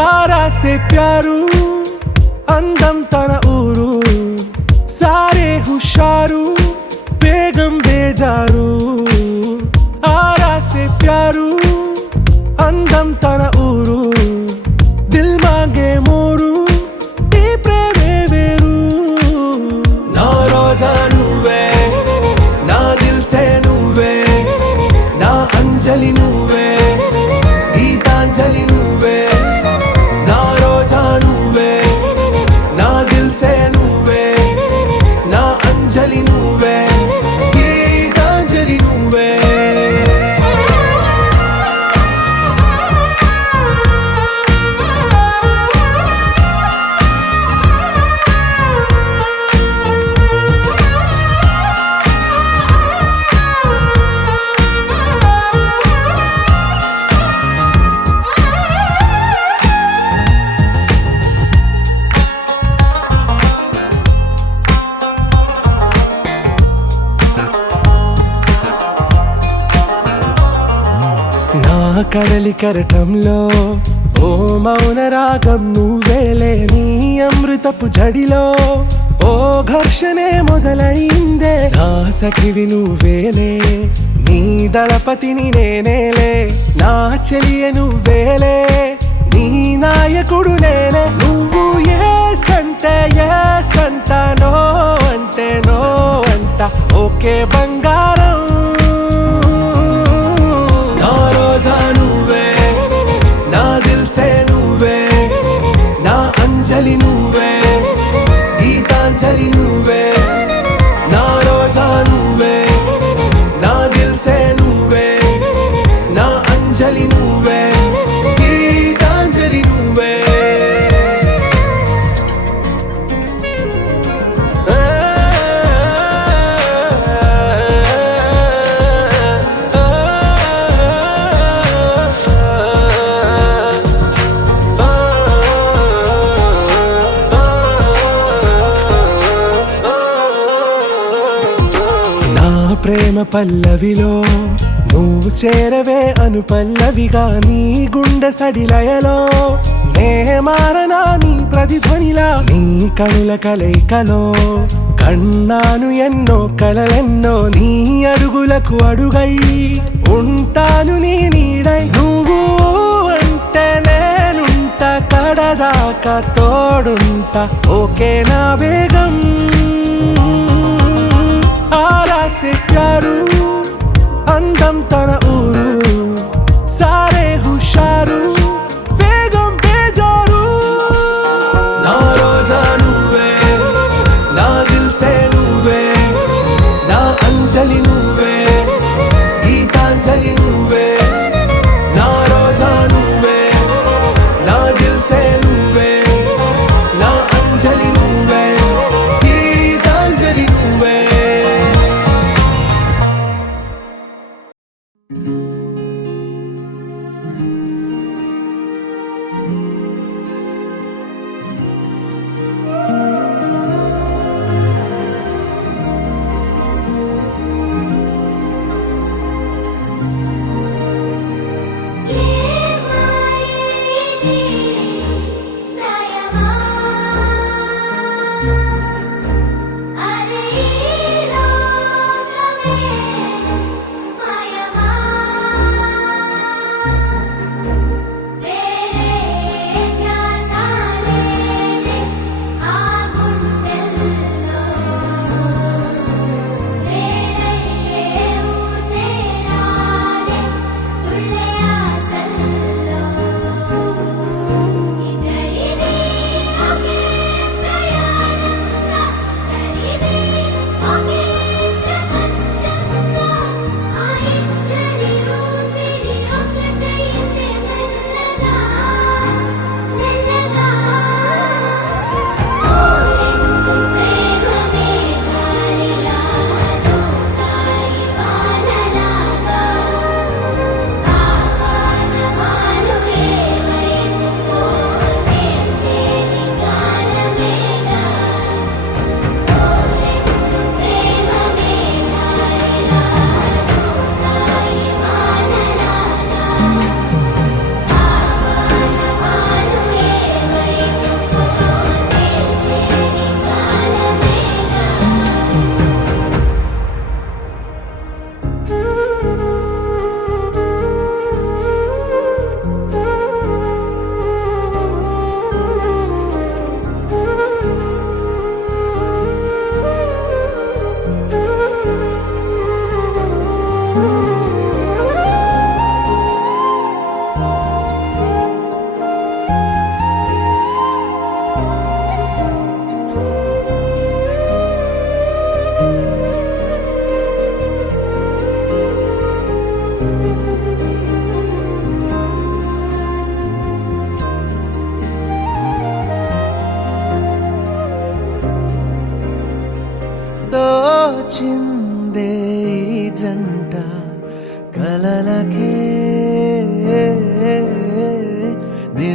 आरा से प्यारू अंदम तन ऊरू सारे हुशारू बेगम बेजारू आरा से प्यारू अंदम तन ऊरू दिल मांगे मोरू टी प्रेमे वेरू ना रोजा नुवे ना दिल से नुवे ना अंजलि नुवे गीतांजलि नुवे ना रोजा नुवे ना दिल से नुवे ना अंजलि नुवे गीतांजलि नुवे కడలి కరటంలో ఓ మౌన రాగం నువ్వేలే నీ అమృతపు జడిలో ఓ ఘర్షణే మొదలైందే నా సఖివి నువ్వేలే నీ దళపతిని నేనేలే నా చెలియ నువ్వేలే నీ నాయకుడు నేనే నువ్వు ఏ సంట నో అంటే నో అంట ఓకే బంగారం नुवे ना दिल से नुवे ना अंजलि नुवे गीतांजलि नुवे ना रोजा नुवे ना दिल से नुवे ना अंजलि नुवे गीतांजलि नुवे ప్రేమ పల్లవిలో నువ్వు చేరవే అను పల్లవిగా నీ గుండె సడిలయలో నే మారనా నీ ప్రతిధ్వనిలా నీ కనుల కలయికలో కన్నాను ఎన్నో కలలెన్నో నీ అడుగులకు అడుగై ఉంటాను నీ నీడై నువ్వు అంటే నేనుంట కడదాకా తోడుంటా ఓకే నా బేగం आरा से प्यारू अंदम तन ऊरू सारे हुशारू बेगम बेजारू ना रोजा नुवे ना दिल से नुवे ना अंजलि नुवे गीतांजलि नुवे ना रोजा नुवे ना दिल से नुवे ना अंजलि नुवे गीतांजलि नुवे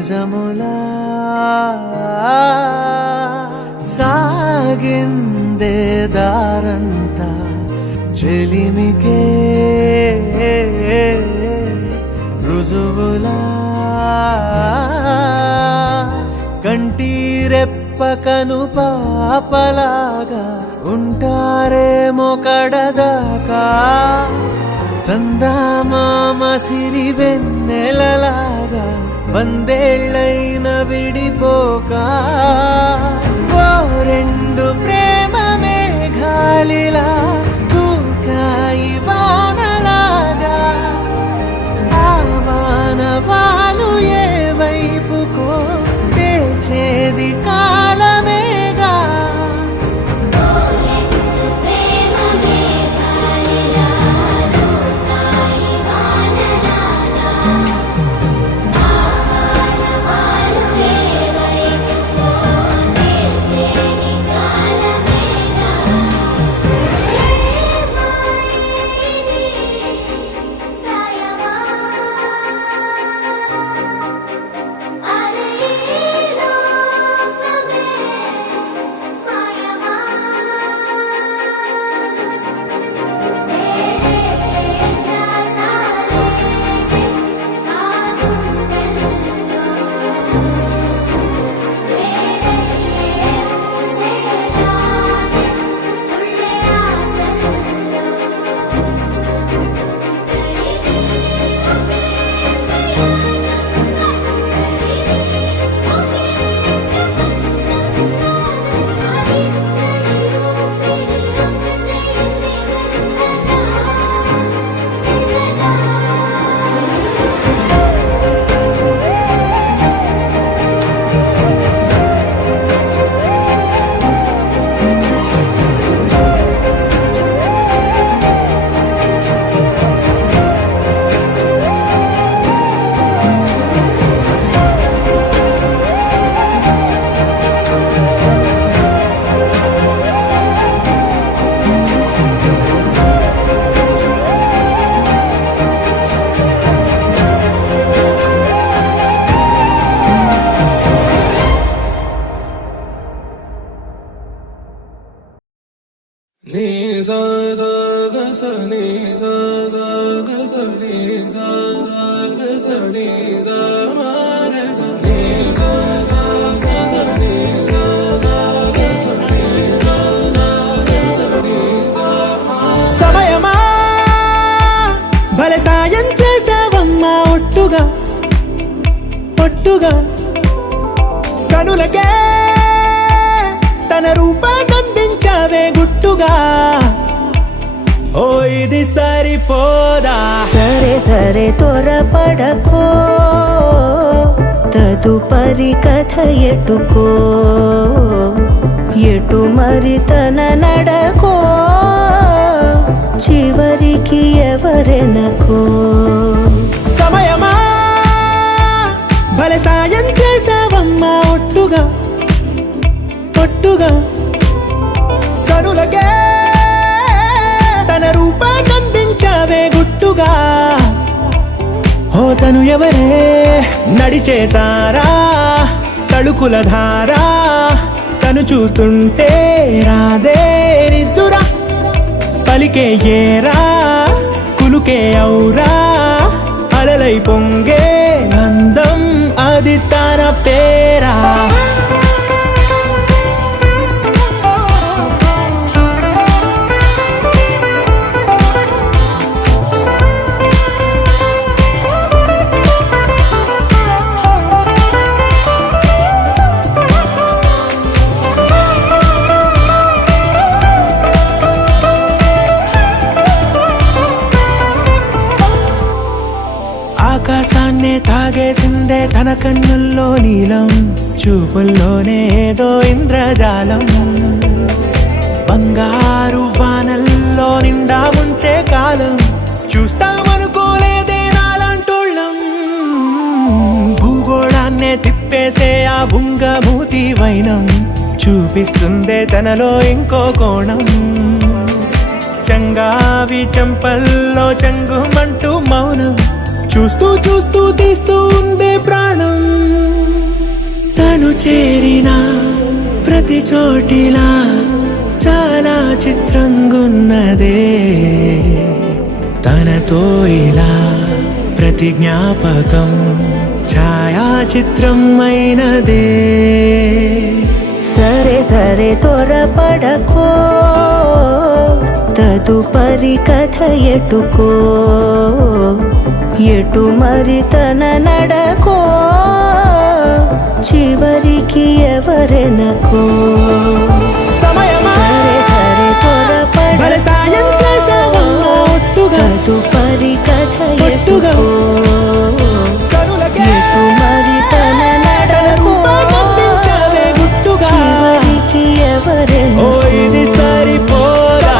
నిజములా సాగిందే దారంతా చెలిమికే రుజువులా కంటిరెప్పకను పాపలాగా ఉంటారేమో కడదాకా సందామామ సిరి వెన్నెలలాగా వందేళ్ళైన విడిపోక ఓ రెండు ప్రేమ మేఘాలిలా దూకాయి వానలాగా ఆ వానవాలు ఏ వైపుకో తెచేది కాలమేగా సమయమా భలే సాయం చేసావమ్మా ఒట్టుగా ఒట్టుగా కనులకే తన రూపాన్నందించావే గుట్టుగా ఓ ఇది సరిపోదా సరే సరే త్వరపడకో తదుపరి కథ ఎటుకో ఎటు మరి తన నడకో చివరికి ఎవరెనకో సమయమా భలే సాయం చేసావమ్మా ఒట్టుగా ఒట్టుగా కనులకే తన రూపాన్నందించావే గుట్టుగా ఓ తను ఎవరే నడిచే తారా తళుకుల ధారా తను చూస్తుంటే రాదే నిద్దురా పలికే ఏరా కులుకే ఔరా అలలై పొంగే అందం అది తన పేరా ఆకాశాన్నే తాగేసిందే తన కన్నుల్లో నీలం చూపుల్లోనే ఏదో ఇంద్రజాలం బంగారు వానల్లో నిండా ముంచే కాలం చూస్తామనుకోలేదే నాలాంటోళ్ళం భూగోళాన్నే తిప్పేసే ఆ బుంగమూతి వైనం చూపిస్తుందే తనలో ఇంకో కోణం చంగావి చంపల్లో చంగుమంటూ మౌనం చూస్తూ చూస్తూ తీస్తూ ఉందే ప్రాణం చేరిన ప్రతి చోటిలా చాలా చిత్రంగున్నదే తనతో ఇలా ప్రతి జ్ఞాపకం ఛాయాచిత్రం అయినదే సరే సరే త్వరపడకో తదుపరి కథ ఎటుకో ఎటు మరి తన నడకో చివరికి ఎవరెనకో సరే సరే త్వరపడకో తదుపరి కథ ఎటుకో ఎటు మరి తన నడకో చివరికి ఎవరెనకో ఇది సరిపోదా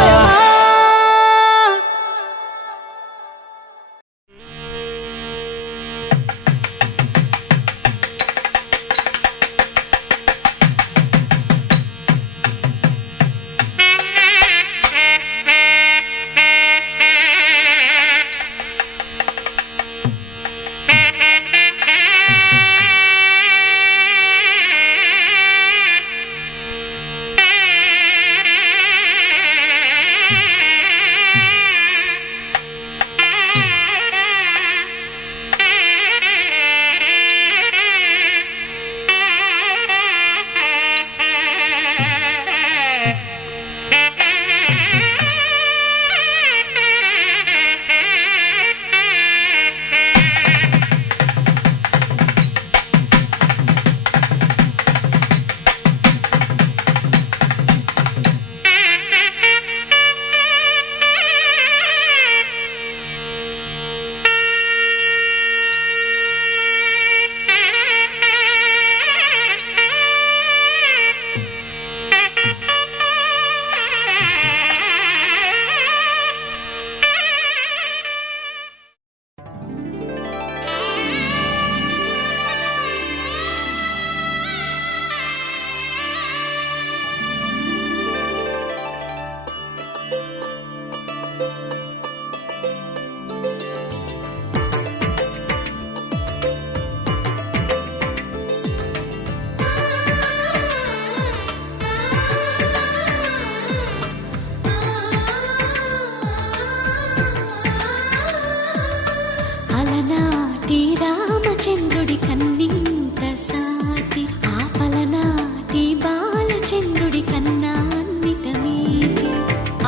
రామచంద్రుడి కన్నింత సాటి ఆపలనాటి బాలచంద్రుడి కన్నా అన్నిట మీటి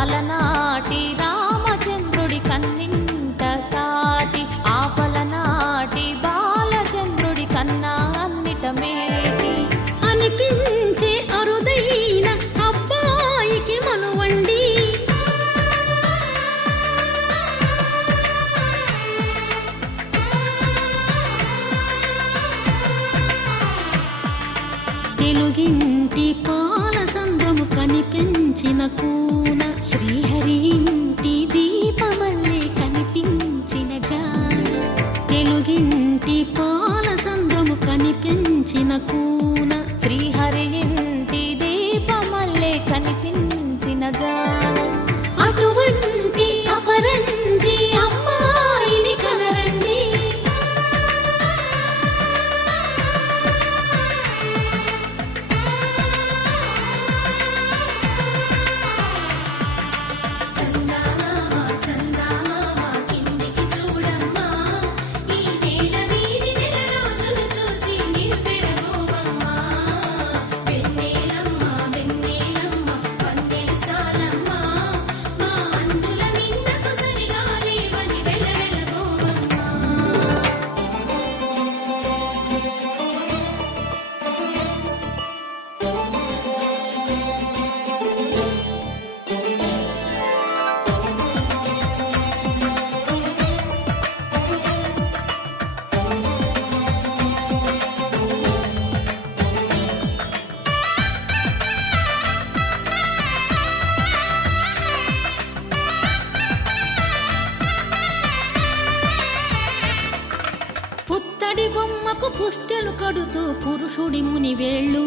అలనాటి రామచంద్రుడి కన్నింత సాటి ఆపలనాటి బాలచంద్రుడి కన్నా అన్నిట మేటి అనిపించే అరుదైన అబ్బాయికి మనువండి తెలుగింటి పాల సంద్రము కనిపించిన కూన శ్రీహరి ఇంటి దీపమల్లే కనిపించిన జాడ తెలుగింటి పాల సంద్రము కనిపించిన కూన శ్రీహరి ఇంటి దీపమల్లే కనిపించిన జాడ అటువంటి అపరంజి అమ్మాయిని కనరండి బొమ్మకు పుస్తెలు కడుతూ పురుషుడి ముని వేళ్ళు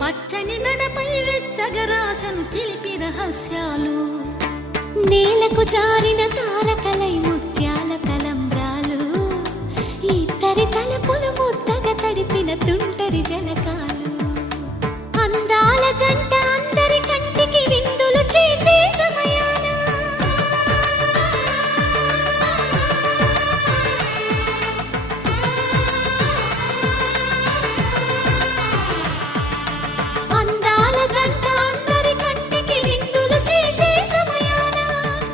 పచ్చని నడపై వెచ్చగరాసను చిలిపి రహస్యాలు నేలకు జారిన తారకలై ముత్యాల తలంబ్రాలు ఇద్దరి తలపులు ముద్దగా తడి కలిపిన తుంటరి జలకాలు అందాల జంట అందరి కంటికి విందులు చేసే సమయాన అందాల జంట అందరి కంటికి విందులు చేసే సమయాన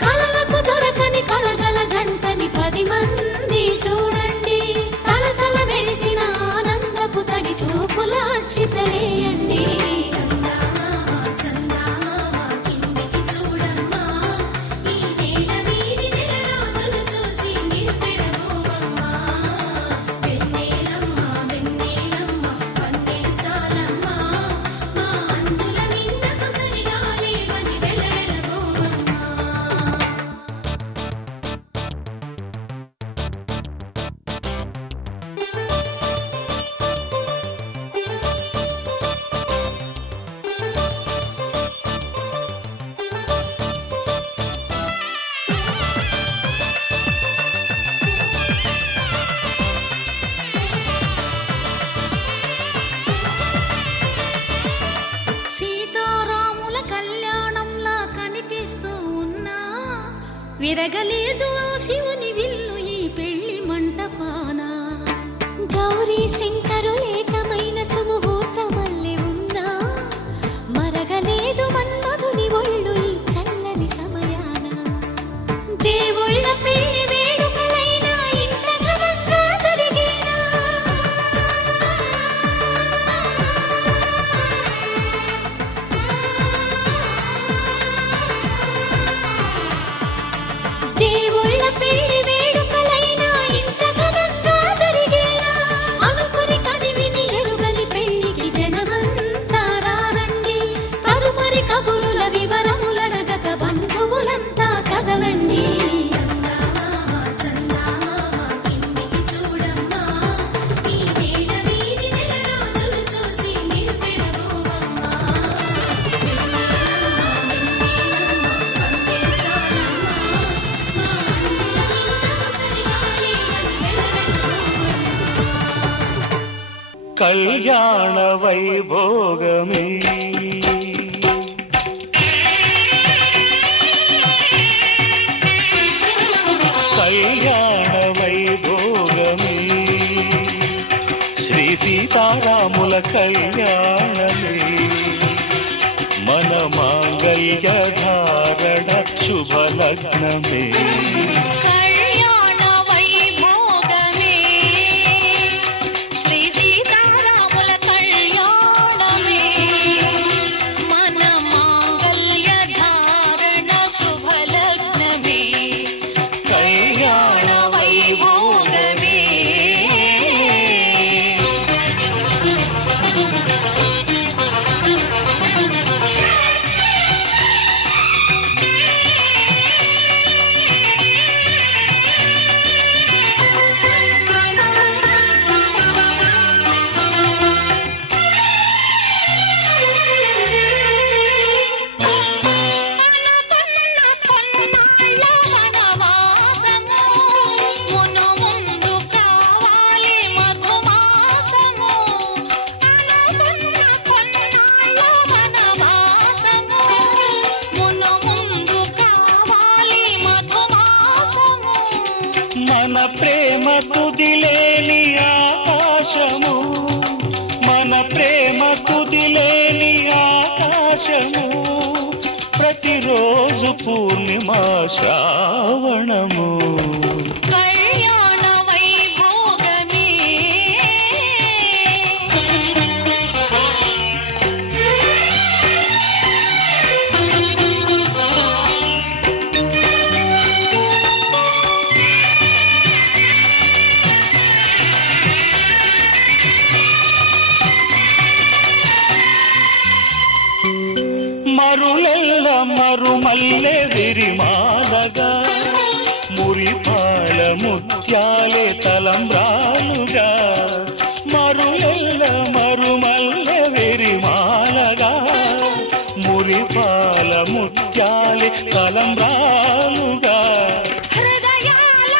కలలకు దొరకని కలగల జంటని 10 మంది చూడండి తలతల మెరిసిన ఆనందపు తడి చూపుల అక్షితలేయండి సీతారాముల కళ్యాణంలా కనిపిస్తూ ఉన్నా విరగలేదు ఆ శివుని విల్లు ఈ పెళ్లి మంటపాన గౌరీ శంకరులేకమైన సుముహూర్తమల్లె ఉన్నా మరగలేదు మన్మధుని ఒళ్ళు ఈ చల్లని సమయాన దేవుళ్ళ పెళ్లి వేడుకలైనా ఇంత ఘనంగా జరిగేనా దేవుళ్ళ పెళ్లి వేడుకలైనా ఇంత ఘనంగా జరిగేలా అనుకుని కదివిని ఎరుగని పెళ్లికి జనమంతా రారండి తదుపరి కబురుల వివరములడగక బంధువులంతా కదలండి కళ్యాణ వైభోగమే కళ్యాణ వైభోగమే శ్రీ సీతారాముల కళ్యాణమే మన మాంగళ్య ధారణ శుభలగ్నమే మన ప్రేమ కుదిలేని ఆకాశము మన ప్రేమ కుదిలేని ఆకాశము ప్రతిరోజు పూర్ణిమా శ్రావణము మరులెల్ల మరుమల్లె విరిమాలగా మురిపాల ముత్యాలే తలంబ్రాలుగా మరులెల్ల మరుమల్లె విరిమాలగా మురిపాల ముత్యాలే తలంబ్రాలుగా హృదయాల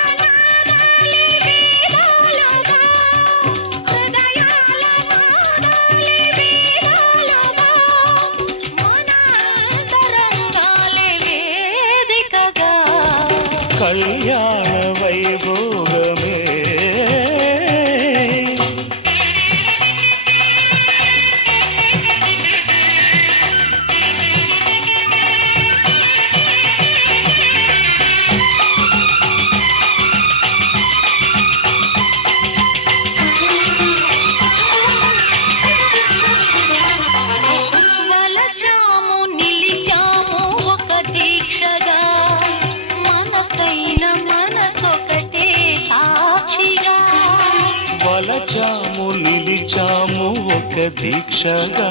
వలచాము నిలిచాము ఒక దీక్షగా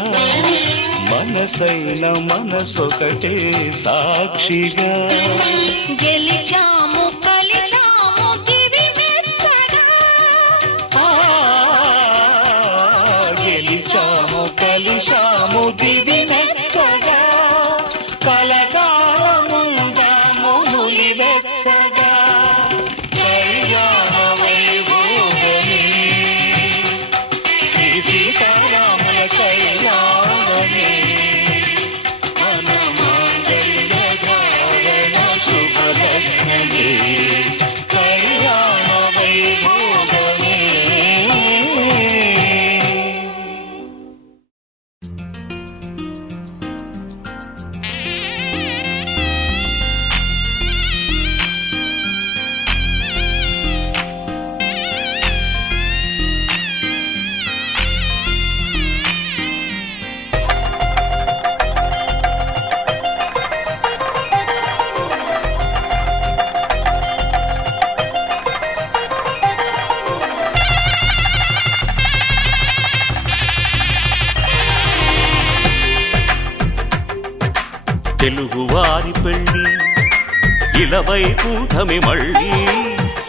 మనసైన మనసొకటే సాక్షిగా గెలిచాము కలిసాము గిరి మెచ్చగా గెలిచాము కలిశాము దివి మెచ్చగా కలకాలముందాము నులి వెచ్చగా కళ్యాణ వైభోగమే శ్రీ సీతారాముల కళ్యాణమే మన మాంగళ్య ధారణ శుభలగ్నమే కళ్యాణ వైభోగమే. తెలుగువారి పెళ్ళి ఇలవైకుంఠమే మళ్ళీ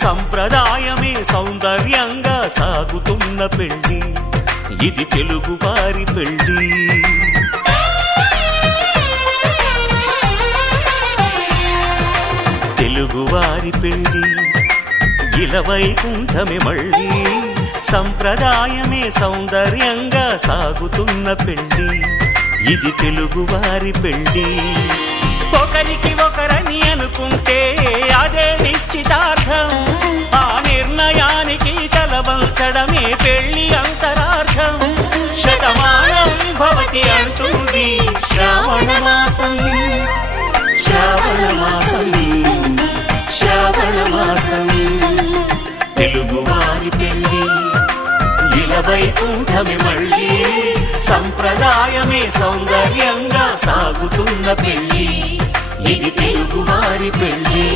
సంప్రదాయమే సౌందర్యంగా సాగుతున్న పెళ్ళి ఇది తెలుగువారి పెళ్ళి. తెలుగువారి పెళ్ళి ఇలవైకుంఠమే మళ్ళీ సంప్రదాయమే సౌందర్యంగా సాగుతున్న పెళ్ళి ఇది తెలుగువారి పెళ్ళి. ఒకరికి ఒకరని అనుకుంటే అదే నిశ్చితార్థం ఆ నిర్ణయానికి తలవంచడమే పెళ్ళి అంతరార్థం. శతమానం భవతి అంటుంది శ్రావణ మాసం శ్రావణ మాసం శ్రావణ మాసం. తెలుగువారి పెళ్ళి ఇలవైకుంఠమే మళ్ళీ సంప్రదాయమే సౌందర్యంగా సాగుతున్న పెళ్ళి ఇది తెలుగువారి పెళ్ళి.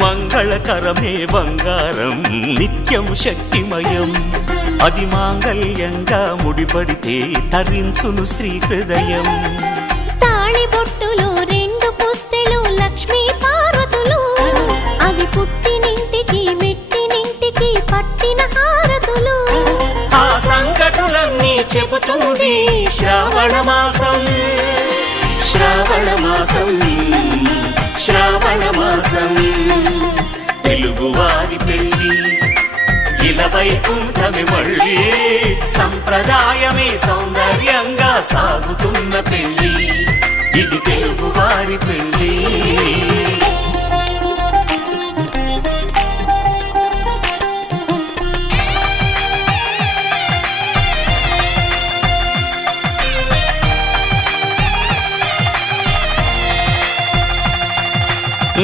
మంగళకరమే బంగారం నిత్యం శక్తిమయం అది మాంగళ్యంగా ముడిపడితే తరించును స్త్రీ హృదయం. తాళి బొట్టులో రెండు పుస్తెలు లక్ష్మీ పార్వతులు అవి పుట్టినింటికి మెట్టినింటికి పట్టిన హారతులు. ఆ సంగతులన్నీ చెబుతుంది శ్రావణ మాసం శ్రావణ మాసం శ్రావణ మాసం. తెలుగువారి పెళ్ళి ఇలవైకుంఠమే మళ్ళీ సంప్రదాయమే సౌందర్యంగా సాగుతున్న పెళ్ళి ఇది తెలుగువారి పెళ్ళి.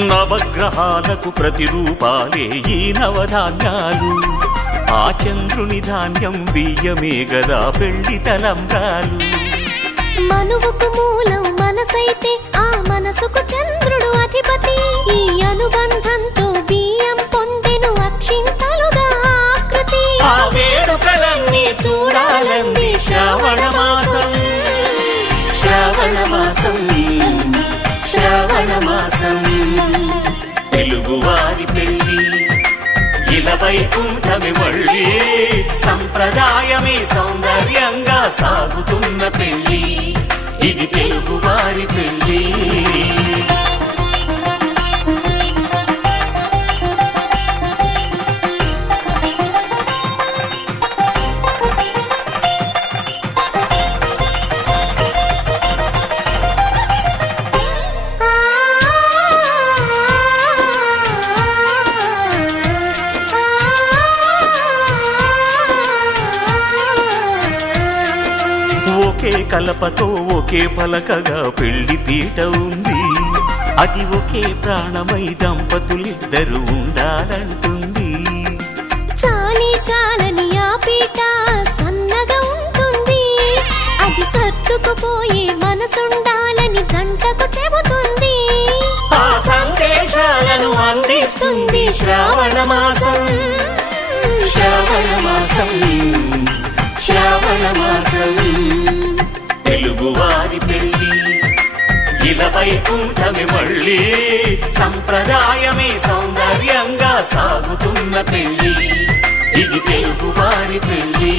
నవగ్రహాలకు ప్రతిరూపాలే ఈ నవధాన్యాలు ఆ చంద్రుని ధాన్యం బియ్యమే గదా పెళ్లి తలంబ్రాలు. మనువుకు మూలం మనసైతే ఆ మనసుకు చంద్రుడు అధిపతి ఈ అనుబంధంతో బియ్యం పొందెను అక్షింతలుగా ఆకృతి. ఆ వేడుకలన్నీ చూడాలంది శ్రావణ మాసం శ్రావణ మాసం శ్రావణ మాసం. తెలుగువారి పెళ్ళి ఇలవైకుంఠమే మళ్ళీ సంప్రదాయమే సౌందర్యంగా సాగుతున్న పెళ్ళి ఇది తెలుగువారి పెళ్ళి. కలపతో ఒకే పలకగా పెళ్లి పీట ఉంది. అది ఒకే ప్రాణమై దంపతులిద్దరూ ఉండాలంటుంది. చాలి చాలని ఆ పీట సన్నగా ఉంటుంది. అది సర్దుకుపోయే మనసుండాలని జంటకు చెబుతుంది. ఆ సందేశాలను అందిస్తుంది శ్రావణ మాసం. శ్రావణ మాసం, శ్రావణ మాసం. తెలుగువారి పెళ్లి ఇలా వైకుంఠమే మళ్ళీ, సంప్రదాయమే సౌందర్యంగా సాగుతున్న పెళ్లి. ఇది తెలుగువారి పెళ్లి.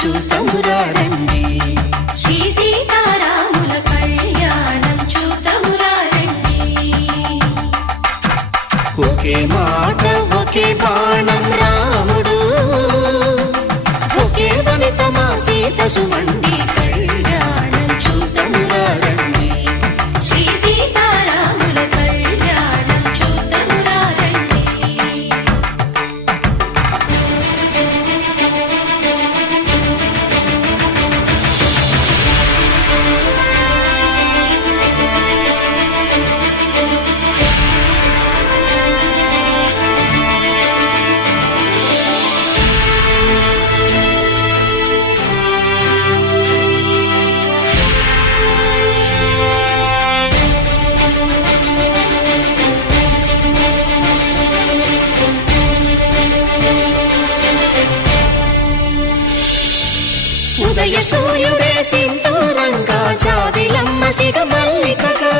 చూతమురారండి శ్రీ సీతారాముల కళ్యాణం చూతమురారండి. ఒకే మాట ఒకే బాణం రాముడు, ఒకే వనిత మా సీత సుమండి కళ్యాణం చూతమురారండి. శ్రీ సీతారాముల కళ్యాణం చూతమురారండి. ఉదయ సూర్యుడే సింధూరంగా, జాబిలమ్మ సిగ మల్లికగా,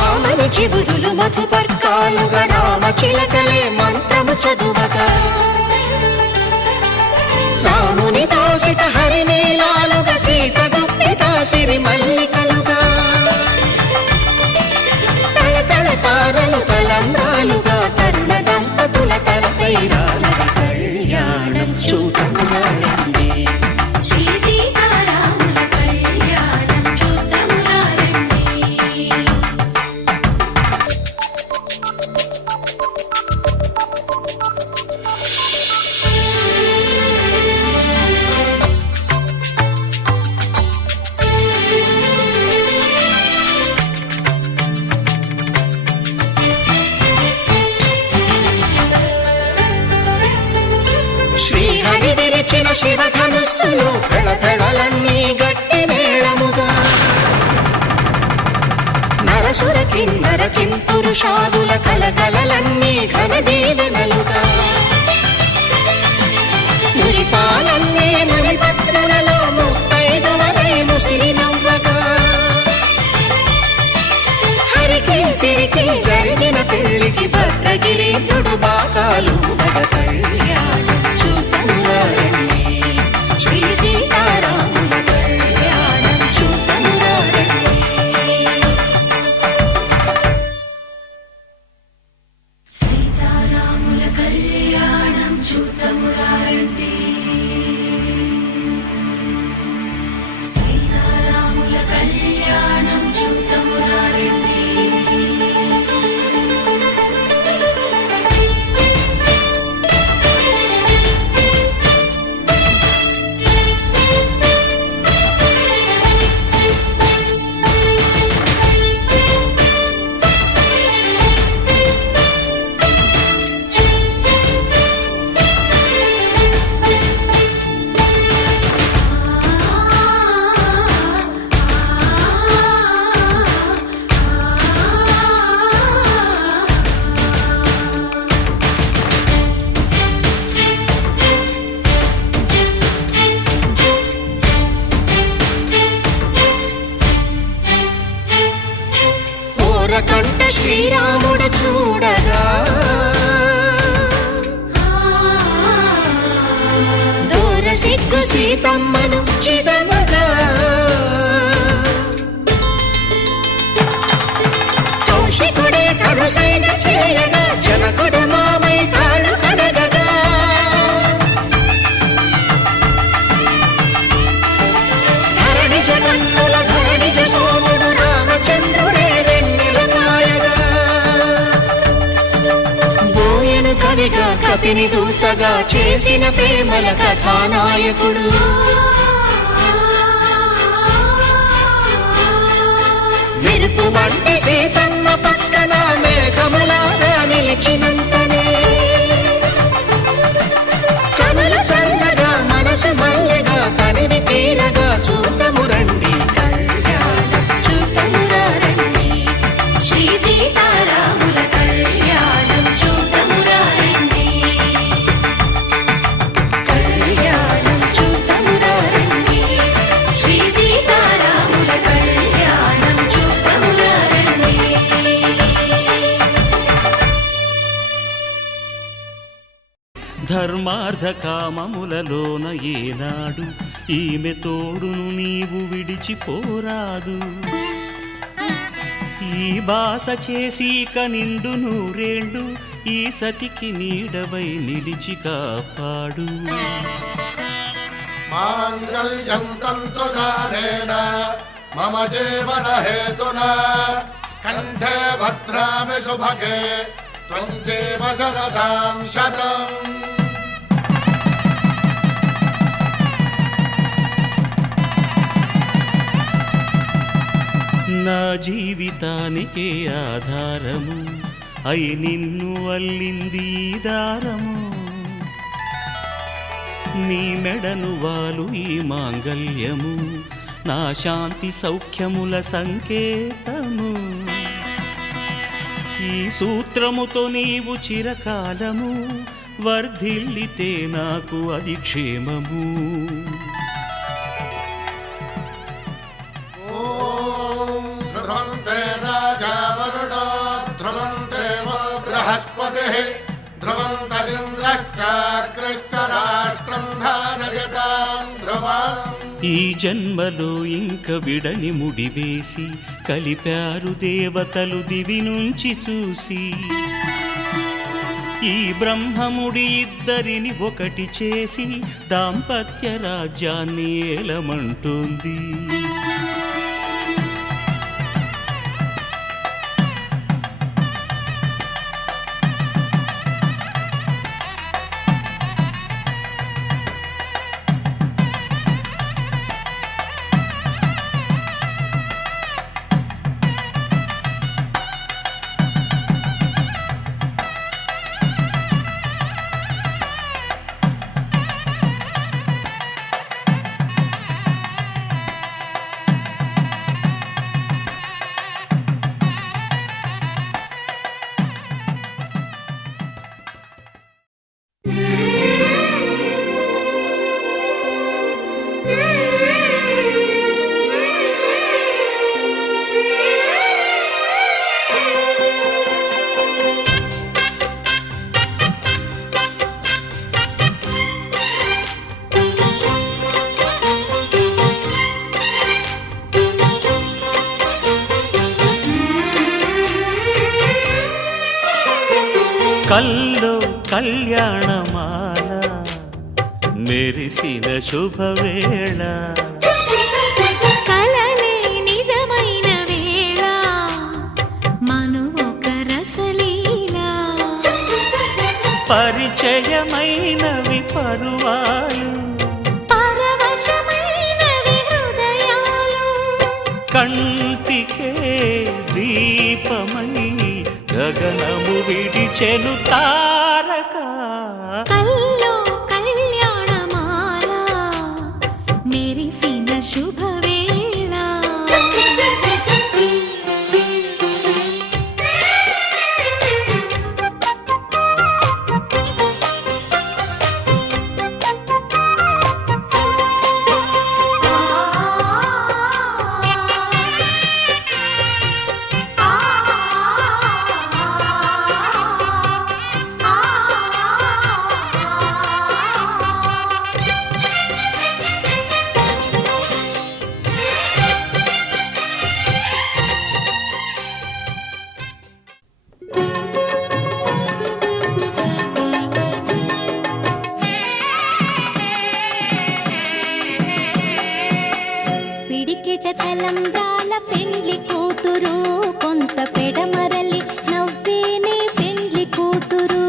ఆమని చివురులు మధుపర్కాలుగా, రామ చిలకలే మంత్రము చదువగా, రాముని దోసిట హరినీలాలుగా, సీత గుప్పిట సిరి మల్లికలుగా, తళతళ తారలు తలంబ్రాలుగా, తరుణ దంపతుల తలపైరాలుగా కళ్యాణం చూతమురారండి. శ్రీ సీతారాముల కళ్యాణం చూతమురారండి. శ్రీహరి విరిచిన శివధనుస్సులు పెళపెళలన్నీ గట్టి మేళముగా, నరసుర కిన్నర కింపురుషాదుల కలకలలన్నీ ఘన దీవెనలుగా, మురిపాలన్నీ మణిపత్రులలో ముత్తైదువలై ముసిరి నవ్వగా, హరికి సిరికి జరిగిన పెళ్లికి భద్రగిరీంద్రుడు బాకాలు మగ కళ్యాణం చూతమురారండి. శ్రీ సీతారాముల కళ్యాణం చూతమురారండి. సీతారాముల కళ్యాణం చూతమురారండి. సీతారాముల కళ్యాణం చూతమురారండి. కంట శ్రీరాముడు చూడగా, దూర సిగ్గు సీతమ్మను చిదమగా, కపిని దూతగా చేసిన ప్రేమల కథానాయకుడు. మెరుపు వంటి సీతమ్మ పక్కన మేఘములాగా నిలిచినంతనే కనులు చల్లగా మనసు మల్లెగా తనివి తీరగా చూతము రండి కళ్యాణం చూతమురా రండి. శ్రీ సీతారాముల కళ్యాణం చూతమురా రండి. కళ్యాణం చూతమురా రండి. శ్రీ సీతారాముల కళ్యాణం చూతమురా రండి. ధర్మార్థ కామములలోన ఏనాడు ఈమె తోడును నీవు విడిచిపోరాదు. ఈ బాస చేసి నిండు నూరేళ్ళు ఈ సతికి నీడవై నిలిచి కాపాడు. మాంగళ్యం తంతునానేన మమ జీవన హేతునా కంఠే భద్రామి శుభగే త్వం జీవ శరదాం శతం. నా జీవితానికే ఆధారము అయి నిన్ను అల్లింది ఈ దారము. నీ మెడను వాలు ఈ మాంగల్యము నా శాంతి సౌఖ్యముల సంకేతము. ఈ సూత్రముతో నీవు చిరకాలము వర్ధిల్లితే నాకు అది క్షేమము. ఓం ధ్రువంతే రాజా వరుణో ధ్రువంతే వో బృహస్పతిః ధ్రువంతరింద్రశ్చాగ్రశ్చ రాష్ట్రం ధారయతాం ధ్రువం. ఈ జన్మలో ఇంక విడని ముడివేసి కలిపారు దేవతలు దివి నుంచి చూసి. ఈ బ్రహ్మముడి ఇద్దరిని ఒకటి చేసి దాంపత్య రాజ్యాన్ని ఏలమంటోంది. కల్లో కళ్యాణమాల మెరిసిన శుభవేళ. కలలే నిజమైన వేళ మను ఒక రసలీలా. పరిచయమైనవి పరువాలు పరవశమైనవి హృదయాలు. కంటికే దీపమై గగనము విడిచెను తారక. కల్లో కళ్యాణమాల మెరిసిన శుభవేళ. పిడికిట తలంబ్రాల పెండ్లి కూతురు కొంత పెడమరలి నవ్వేనే పెండ్లి కూతురు.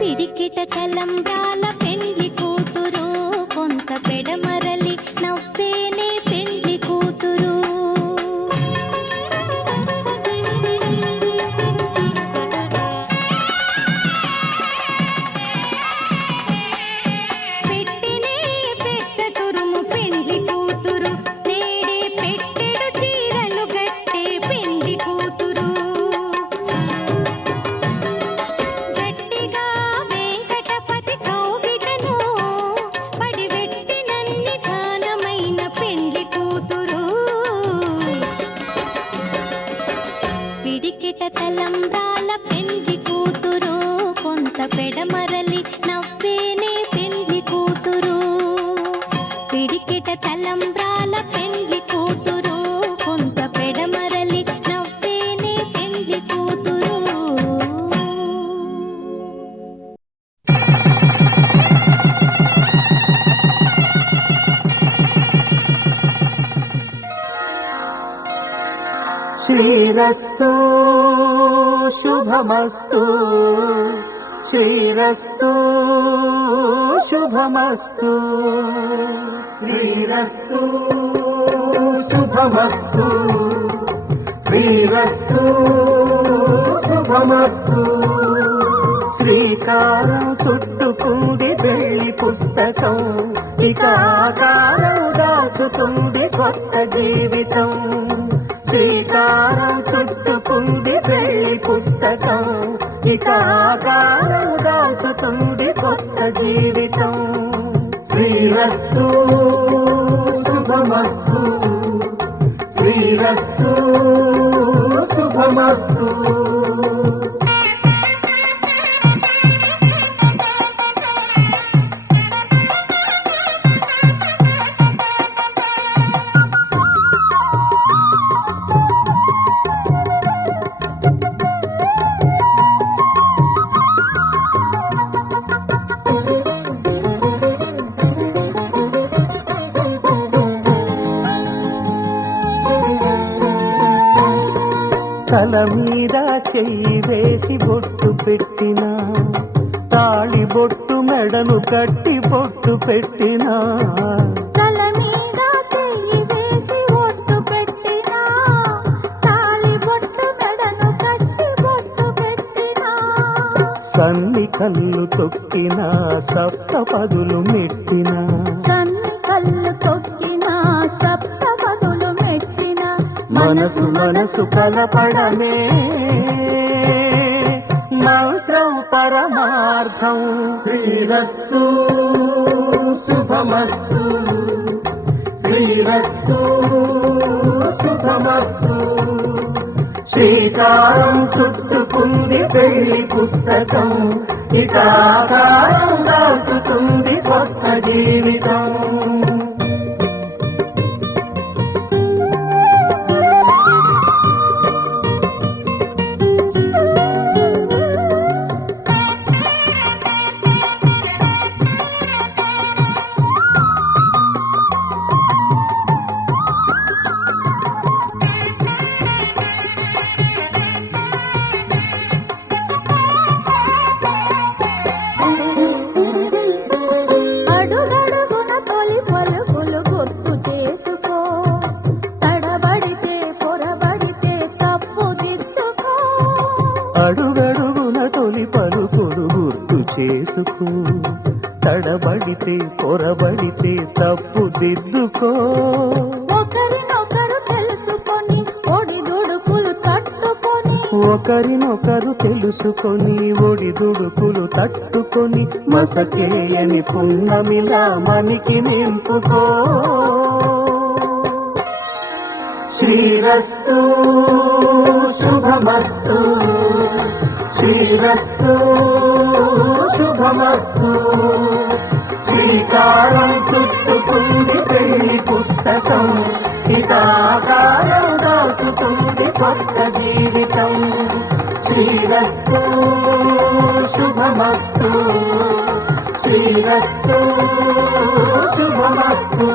పిడికిట తలంబ్రాల పెండ్లి కూతురు కొంత పెడమరలి నవ్వేనే పెండ్లి కూతురు పెట్టినే పెద్ద తురుము పెండ్లి కూతురు నేడే పెట్టెడు చీరలు గట్టే పెండ్లి కూతురు గట్టిగా వెంకటపతి కౌగిటను పడివెట్టినన్ని దానమైన పెండ్లి కూతురు పిడికిట తలంబ్రాల పెండ్లి కూతురు కొంత పెడమరలి నవ్వేనే పెండ్లి కూతురు పిడికిట తలంబ్రాల పెండ్లి కూతురు కొంత పెడమరలి నవ్వేనే పెండ్లి కూతురు శ్రీరస్తు శుభమస్తు శ్రీరస్తు శుభమస్తు శ్రీరస్తు శుభమస్తు శ్రీరస్తు శుభమస్తు శ్రీకారం చుట్టుకుంది వెళ్ళి పుస్తకం ఇక ఆకారం దాచుతుంది కొత్త జీవితం శ్రీకారం చుట్టుకుంది వెళ్ళి పుస్తకం ఇక ఆకారం దాచుతుంది కొత్త జీవితం శ్రీరస్తు శుభమస్తు శ్రీరస్తు శుభమస్తు తల మీద చెయ్యి వేసి బొట్టు పెట్టినా తాళి బొట్టు మెడను కట్టి బొట్టు పెట్టినా తల మీద చెయ్యి వేసి ఒట్టు పెట్టినా తాళి బొట్టు మెడను కట్టి బొట్టు పెట్టినా సన్ని కళ్ళు తొక్కినా సప్త పదులు మెట్టినా సన్ని కళ్ళు తొక్కినా సప్త పదులు మెట్టినా మనసు మనసు కలపడమే మంత్రం పరమార్థం శ్రీరస్తు శుభమస్తు శ్రీరస్తు శుభమస్తు శ్రీకారం చుట్టుకుంది పెళ్లి పుస్తకం ఇక ఆకారం దాచుతుంది కొత్త జీవితం అడుగడుగున తొలి పలుకులు గుర్తు చేసుకో తడబడితే పొరబడితే తప్పు దిద్దుకో అడుగడుగున తొలి పలుకుడు గుర్తు చేసుకో తడబడితే పొరబడితే తప్పు దిద్దుకో ఒకరినొకరు తెలుసుకొని ఒడిదుడుకులు తట్టుకొని ఒకరినొకరు తెలుసుకొని ఒడిదుడుకులు తట్టుకొని మసకేయని పున్నమిలా మనికి నింపుకో శ్రీరస్తు శుభమస్తు శ్రీరస్తు శుభమస్తు శ్రీకారం చుట్టుకుంది పెళ్లి పుస్తకం ఇక ఆకారం దాచుతుంది కొత్త జీవితం శ్రీరస్తు శుభమస్తు శ్రీరస్తు శుభమస్తు